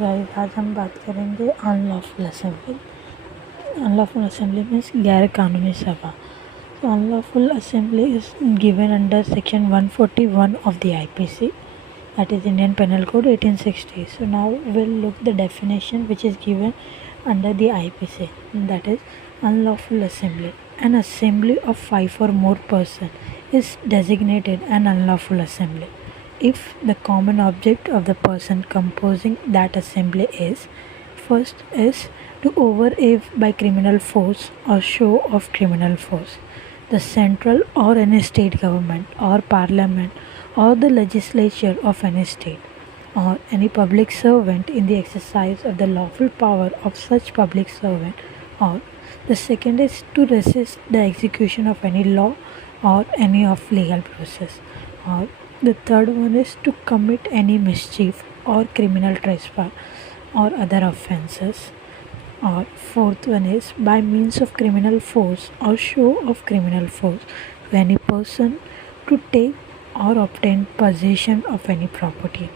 Guys आज हम बात करेंगे unlawful assembly. Unlawful assembly means गैर कानूनी सभा। So unlawful assembly is given under section 141 of the IPC, that is Indian Penal Code 1860. So now we'll look the definition which is given under the IPC, that is unlawful assembly. An assembly of 5 or more persons is designated an unlawful assembly if the common object of the person composing that assembly is first is to overawe by criminal force or show of criminal force the central or any state government or parliament or the legislature of any state or any public servant in the exercise of the lawful power of such public servant, or the second is to resist the execution of any law or any of legal process, or the third one is to commit any mischief or criminal trespass or other offences, or fourth one is by means of criminal force or show of criminal force to any person to take or obtain possession of any property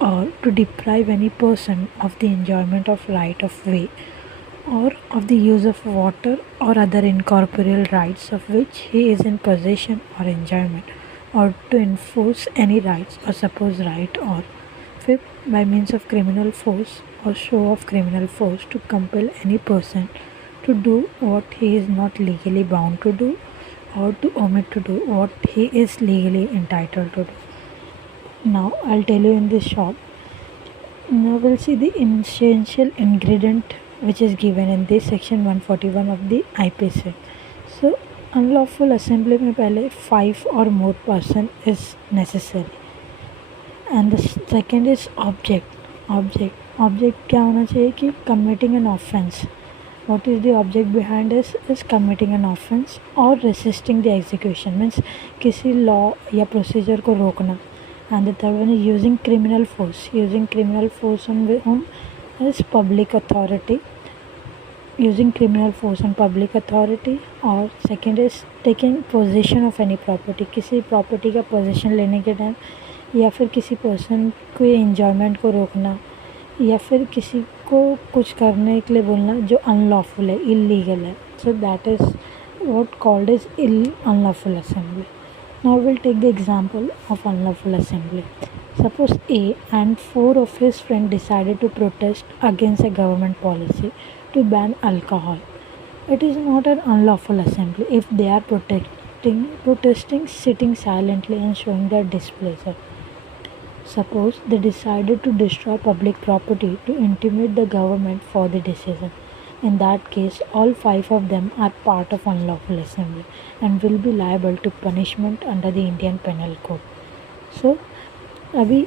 or to deprive any person of the enjoyment of right of way or of the use of water or other incorporeal rights of which he is in possession or enjoyment, or to enforce any rights or supposed right, or fifth, by means of criminal force or show of criminal force to compel any person to do what he is not legally bound to do or to omit to do what he is legally entitled to do. Now I'll tell you in this short. Now we'll see the essential ingredient which is given in this section 141 of the IPC. So unlawful assembly में पहले 5 और more person is necessary and the second is object क्या होना चाहिए कि committing an offence. What is the object behind is committing an offence और resisting the execution means किसी law या प्रोसीजर को रोकना. And the third one is using criminal force on home is public authority, using criminal force on public authority, और second is taking possession of any property, किसी property का possession लेने के time या फिर किसी पर्सन को एंजॉयमेंट को रोकना या फिर किसी को कुछ करने के लिए बोलना जो अनलॉफुल है, इलीगल है. So that is what called is unlawful assembly. Now will take the example of unlawful assembly. Suppose A and 4 of his friends decided to protest against a government policy to ban alcohol. It is not an unlawful assembly if they are protesting sitting silently and showing their displeasure. Suppose they decided to destroy public property to intimidate the government for the decision. In that case, all 5 of them are part of unlawful assembly and will be liable to punishment under the Indian Penal Code. So, अभी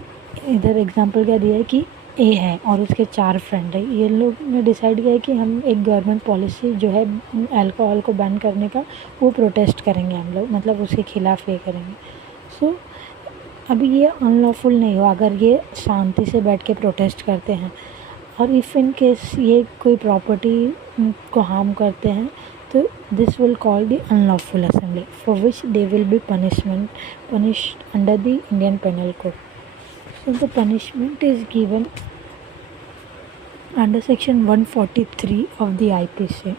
इधर example क्या दिया है कि ए है और उसके 4 friend है. ये लोग ने डिसाइड किया है कि हम एक गवर्नमेंट पॉलिसी जो है अल्कोहल को बैन करने का वो प्रोटेस्ट करेंगे हम लोग, मतलब उसके खिलाफ ये करेंगे. सो अभी ये अनलॉफुल नहीं हो अगर ये शांति से बैठ के प्रोटेस्ट करते हैं, और इफ़ इन केस ये कोई प्रॉपर्टी को हार्म करते हैं तो this will call the unlawful assembly for which they will be punished under the Indian Penal Code. So the punishment is given under section 143 of the IPC.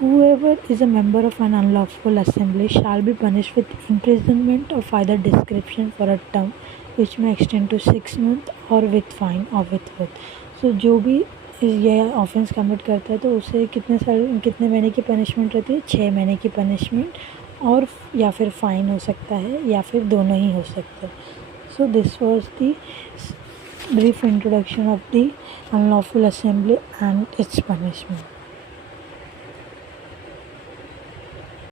Whoever is a member of an unlawful assembly shall be punished with imprisonment of either description for a term which may extend to 6 months or with fine or with both. So जो भी ये offence commit करता है तो उसे कितने महीने की पनिशमेंट रहती है? 6 महीने की पनिशमेंट, और या फिर फाइन हो सकता है या फिर दोनों ही हो सकते हैं. So this was the brief introduction of the unlawful assembly and its punishment.